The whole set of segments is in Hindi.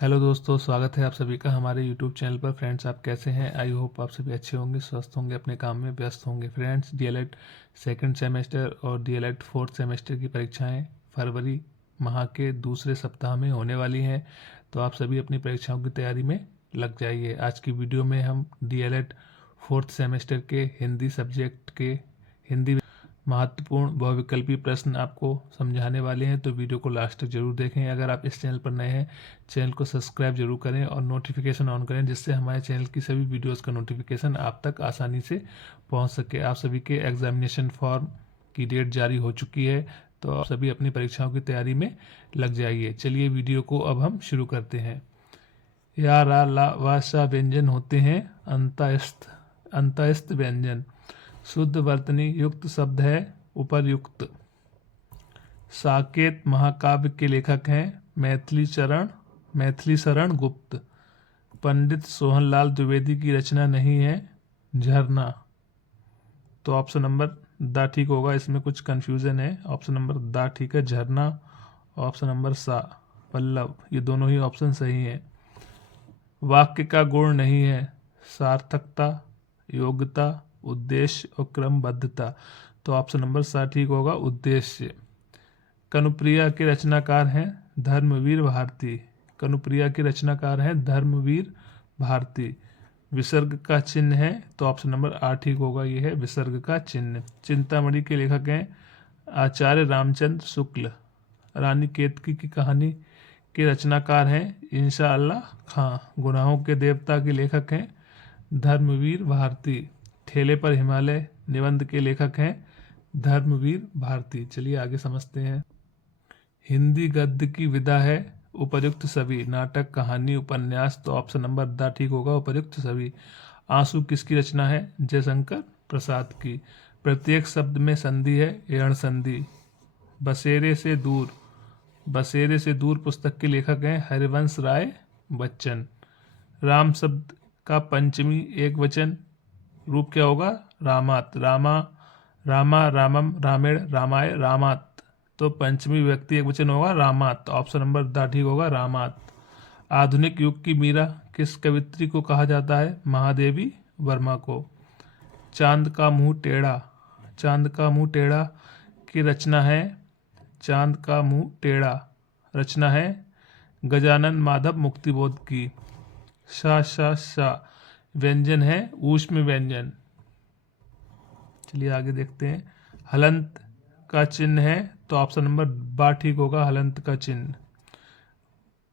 हेलो दोस्तों, स्वागत है आप सभी का हमारे यूट्यूब चैनल पर। फ्रेंड्स, आप कैसे हैं? आई होप आप सभी अच्छे होंगे, स्वस्थ होंगे, अपने काम में व्यस्त होंगे। फ्रेंड्स, डीएलएड सेकंड सेमेस्टर और डीएलएड फोर्थ सेमेस्टर की परीक्षाएं फरवरी माह के दूसरे सप्ताह में होने वाली हैं, तो आप सभी अपनी परीक्षाओं की तैयारी में लग जाइए। आज की वीडियो में हम डीएलएड फोर्थ सेमेस्टर के हिंदी सब्जेक्ट के हिंदी महत्वपूर्ण बहुविकल्पी प्रश्न आपको समझाने वाले हैं, तो वीडियो को लास्ट तक जरूर देखें। अगर आप इस चैनल पर नए हैं, चैनल को सब्सक्राइब जरूर करें और नोटिफिकेशन ऑन करें, जिससे हमारे चैनल की सभी वीडियोस का नोटिफिकेशन आप तक आसानी से पहुंच सके। आप सभी के एग्जामिनेशन फॉर्म की डेट जारी हो चुकी है, तो आप सभी अपनी परीक्षाओं की तैयारी में लग जाइए। चलिए वीडियो को अब हम शुरू करते हैं। या रा ला वा सा व्यंजन होते हैं अंतस्थ व्यंजन। शुद्ध वर्तनी युक्त शब्द है उपर्युक्त। साकेत महाकाव्य के लेखक हैं मैथिली शरण गुप्त। पंडित सोहनलाल द्विवेदी की रचना नहीं है झरना। तो ऑप्शन नंबर द ठीक होगा, इसमें कुछ कंफ्यूजन है। ऑप्शन नंबर द ठीक है, झरना। ऑप्शन नंबर सा पल्लव, ये दोनों ही ऑप्शन सही हैं। वाक्य का गुण नहीं है सार्थकता, योग्यता, उद्देश्य और क्रमबद्धता। तो ऑप्शन नंबर सा ठीक होगा, उद्देश्य। कनुप्रिया के रचनाकार हैं धर्मवीर भारती। कनुप्रिया के रचनाकार हैं धर्मवीर भारती। विसर्ग का चिन्ह है, तो ऑप्शन नंबर आ ठीक होगा, ये है विसर्ग का चिन्ह। चिंतामणि के लेखक हैं आचार्य रामचंद्र शुक्ल। रानी केतकी की कहानी के रचनाकार हैं इंशा अल्लाह खां। गुनाहों के देवता के लेखक हैं धर्मवीर भारती। ठेले पर हिमालय निबंध के लेखक हैं धर्मवीर भारती। चलिए आगे समझते हैं। हिंदी गद्य की विधा है उपर्युक्त सभी। नाटक, कहानी, उपन्यास। तो ऑप्शन नंबर द ठीक होगा, उपर्युक्त सभी। आंसू किसकी रचना है? जयशंकर प्रसाद की। प्रत्येक शब्द में संधि है एण संधि। बसेरे से दूर पुस्तक के लेखक हैं हरिवंश राय बच्चन। राम शब्द का पंचमी एक वचन रूप क्या होगा? रामात। रामा, रामम, रामेण, रामाय, रामात। तो पंचमी व्यक्ति एक वचन होगा रामात। ऑप्शन नंबर द ठीक होगा, रामात। आधुनिक युग की मीरा किस कवित्री को कहा जाता है? महादेवी वर्मा को। चांद का मुंह टेढ़ा की रचना है रचना है गजानन माधव मुक्तिबोध की। शा व्यंजन है ऊष्म व्यंजन। चलिए आगे देखते हैं। हलंत का चिन्ह है, तो ऑप्शन नंबर बा ठीक होगा, हलंत का चिन्ह।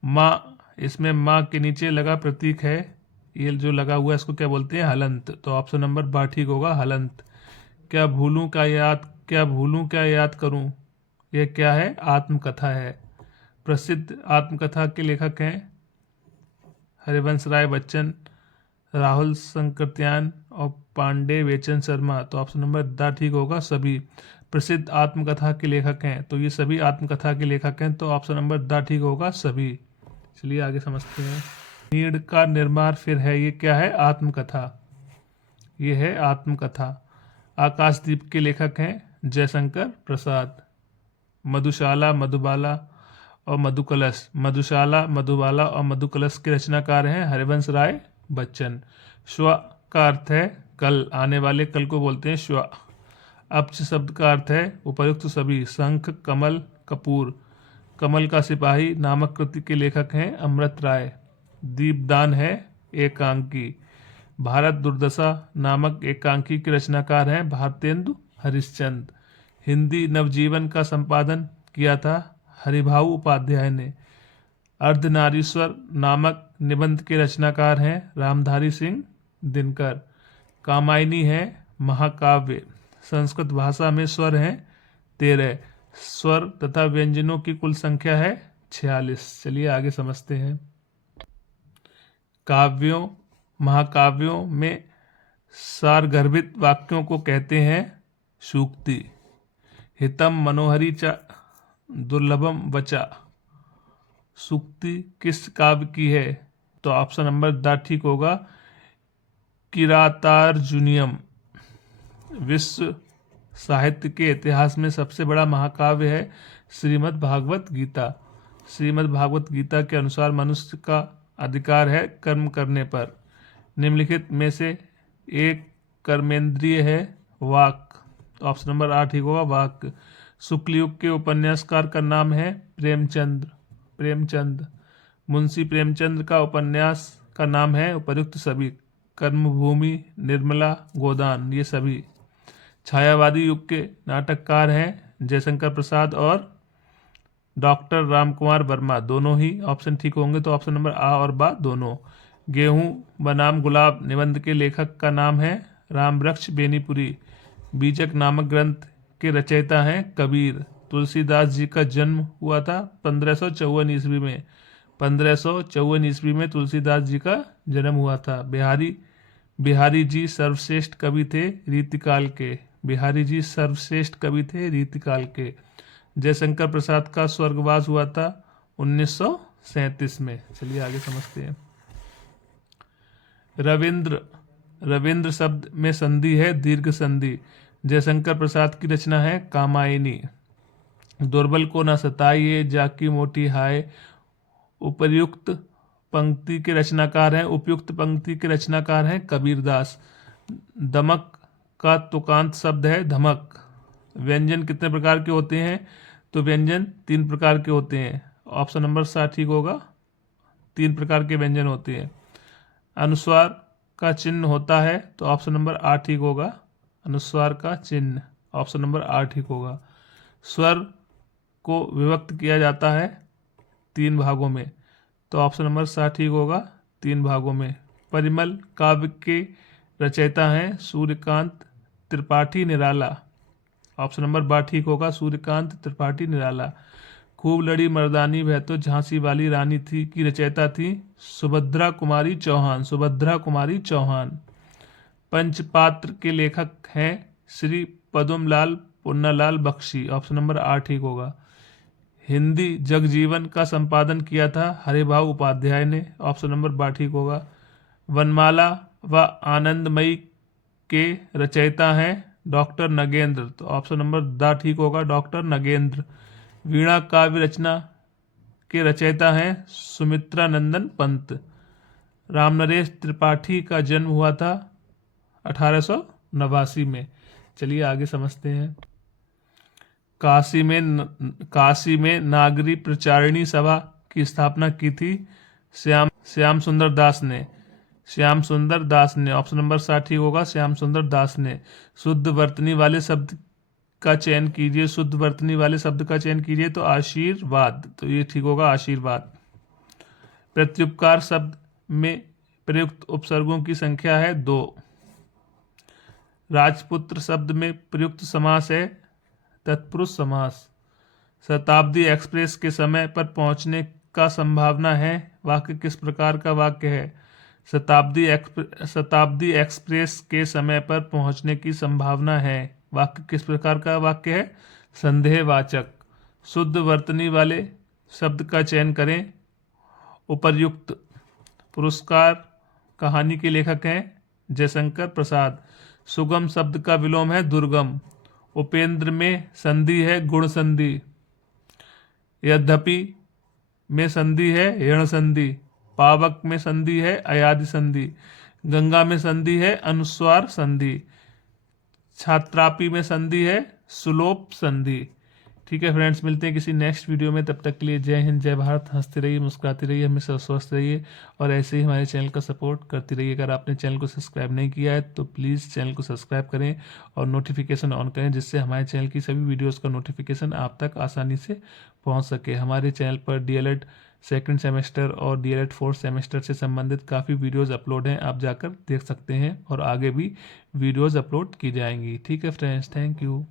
माँ, इसमें माँ के नीचे लगा प्रतीक है, ये जो लगा हुआ है इसको क्या बोलते हैं? हलंत। तो ऑप्शन नंबर बा ठीक होगा, हलंत। क्या भूलूं क्या याद करूं, यह क्या है? आत्मकथा है। प्रसिद्ध आत्मकथा के लेखक हैं हरिवंश राय बच्चन, राहुल संकृत्यान और पांडे वेचन शर्मा। तो ऑप्शन नंबर द ठीक होगा, सभी प्रसिद्ध आत्मकथा के लेखक हैं। तो ये सभी आत्मकथा के लेखक हैं, तो ऑप्शन नंबर द ठीक होगा, सभी। चलिए आगे समझते हैं। नीड़ का निर्माण फिर है, ये क्या है? आत्मकथा, ये है आत्मकथा। आकाशदीप के लेखक हैं जयशंकर प्रसाद। मधुशाला, मधुबाला और मधुकलश के रचनाकार हैं हरिवंश राय बच्चन। श्व का अर्थ है कल, आने वाले कल को बोलते हैं श्व। अपच शब्द का अर्थ है उपर्युक्त सभी। शंख, कमल, कपूर। कमल का सिपाही नामक कृति के लेखक हैं अमृत राय। दीपदान है एकांकी। भारत दुर्दशा नामक एकांकी के रचनाकार हैं भारतेंदु हरिश्चंद्र। हिंदी नवजीवन का संपादन किया था हरिभाऊ उपाध्याय ने। अर्धनारीश्वर नामक निबंध के रचनाकार हैं रामधारी सिंह दिनकर। कामायनी है महाकाव्य। संस्कृत भाषा में स्वर हैं 13। स्वर तथा व्यंजनों की कुल संख्या है 46। चलिए आगे समझते हैं। काव्यों, महाकाव्यों में सारगर्भित वाक्यों को कहते हैं सूक्ति। हितम मनोहरी च दुर्लभम वचा। सूक्ति किस काव्य की है? तो ऑप्शन नंबर द ठीक होगा, किरातार्जुनीयम। विश्व साहित्य के इतिहास में सबसे बड़ा महाकाव्य है श्रीमद् भागवत गीता। श्रीमद् भागवत गीता के अनुसार मनुष्य का अधिकार है कर्म करने पर। निम्नलिखित में से एक कर्मेंद्रिय है वाक। ऑप्शन नंबर 8 ठीक होगा वाक। शुक्ल युग के उपन्यासकार का नाम है प्रेमचंद। मुंशी प्रेमचंद का उपन्यास का नाम है उपर्युक्त सभी। कर्मभूमि, निर्मला, गोदान, ये सभी। छायावादी युग के नाटककार हैं जयशंकर प्रसाद और डॉक्टर रामकुमार वर्मा, दोनों ही ऑप्शन ठीक होंगे। तो ऑप्शन नंबर आ और बा दोनों। गेहूं बनाम गुलाब निबंध के लेखक का नाम है रामवृक्ष बेनीपुरी। बीजक नामक ग्रंथ के रचयिता हैं कबीर। तुलसीदास जी का जन्म हुआ था 1554 ईस्वी में। 1554 ईस्वी में तुलसीदास जी का जन्म हुआ था। बिहारी जी सर्वश्रेष्ठ कवि थे रीतिकाल के। बिहारी जी सर्वश्रेष्ठ कवि थे रीतिकाल के। जयशंकर प्रसाद का स्वर्गवास हुआ था 1937 में। चलिए आगे समझते हैं। रविंद्र शब्द में संधि है दीर्घ संधि। जयशंकर प्रसाद की रचना है कामायनी। दुर्बल को न सताइए जाकी मोटी हाय। उपयुक्त पंक्ति के रचनाकार हैं कबीरदास। दमक का तुकांत शब्द है धमक। व्यंजन कितने प्रकार के होते हैं? तो व्यंजन 3 प्रकार के होते हैं। ऑप्शन नंबर 7 ठीक होगा। 3 प्रकार के व्यंजन होते हैं। अनुस्वार का चिन्ह होता है तो ऑप्शन नंबर 8 ठीक होगा। अनुस्वार का चिन्ह ऑप्शन नंबर 8 ठीक होगा। स्वर को विभक्त किया जाता है 3 भागों में तो ऑप्शन नंबर 7 ठीक होगा। 3 भागों में। परिमल काव्य के रचयिता हैं सूर्यकांत त्रिपाठी निराला। ऑप्शन नंबर 12 ठीक होगा सूर्यकांत त्रिपाठी निराला। खूब लड़ी मर्दानी वह तो झांसी वाली रानी थी की रचयिता थी सुभद्रा कुमारी चौहान। पंचपात्र के लेखक हैं श्री पदुमलाल पुन्नालाल बख्शी। ऑप्शन नंबर 8 ठीक होगा। हिंदी जगजीवन का संपादन किया था हरिभाऊ उपाध्याय ने। ऑप्शन नंबर 12 ठीक होगा। वनमाला व आनंदमयी के रचयिता हैं डॉक्टर नगेंद्र तो ऑप्शन नंबर 10 ठीक होगा डॉक्टर नगेंद्र। वीणा काव्य रचना के रचयिता हैं सुमित्रा नंदन पंत। रामनरेश त्रिपाठी का जन्म हुआ था 1889 में। चलिए आगे समझते हैं। काशी में नागरी प्रचारिणी सभा की स्थापना की थी श्याम सुंदर दास ने। ऑप्शन नंबर 7 ठीक होगा श्याम सुंदर दास ने। शुद्ध वर्तनी वाले शब्द का चयन कीजिए तो आशीर्वाद तो ये ठीक होगा आशीर्वाद। प्रत्युपकार शब्द में प्रयुक्त उपसर्गों की संख्या है 2। राजपुत्र शब्द में प्रयुक्त समास है तत्पुरुष समास। शताब्दी एक्सप्रेस के समय पर पहुंचने का संभावना है वाक्य किस प्रकार का वाक्य है? शताब्दी एक्सप्रेस के समय पर पहुंचने की संभावना है वाक्य किस प्रकार का वाक्य है? संदेहवाचक। शुद्ध वर्तनी वाले शब्द का चयन करें। उपर्युक्त। पुरस्कार कहानी के लेखक हैं जयशंकर प्रसाद। सुगम शब्द का विलोम है दुर्गम। उपेंद्र में संधि है गुण संधि। यद्यपि में संधि है यण संधि। पावक में संधि है अयादि संधि। गंगा में संधि है अनुस्वार संधि। छात्रापि में संधि है सुलोप संधि। ठीक है फ्रेंड्स, मिलते हैं किसी नेक्स्ट वीडियो में। तब तक के लिए जय हिंद जय भारत। हंसते रहिए मुस्कुराते रहिए हमेशा स्वस्थ रहिए और ऐसे ही हमारे चैनल का सपोर्ट करते रहिए। अगर आपने चैनल को सब्सक्राइब नहीं किया है तो प्लीज़ चैनल को सब्सक्राइब करें और नोटिफिकेशन ऑन करें जिससे हमारे चैनल की सभी वीडियोज़ का नोटिफिकेशन आप तक आसानी से पहुँच सके। हमारे चैनल पर DLED 2nd सेमेस्टर और DLED 4th सेमेस्टर से संबंधित काफ़ी वीडियोज़ अपलोड हैं, आप जाकर देख सकते हैं और आगे भी वीडियोज़ अपलोड की जाएंगी। ठीक है फ्रेंड्स, थैंक यू।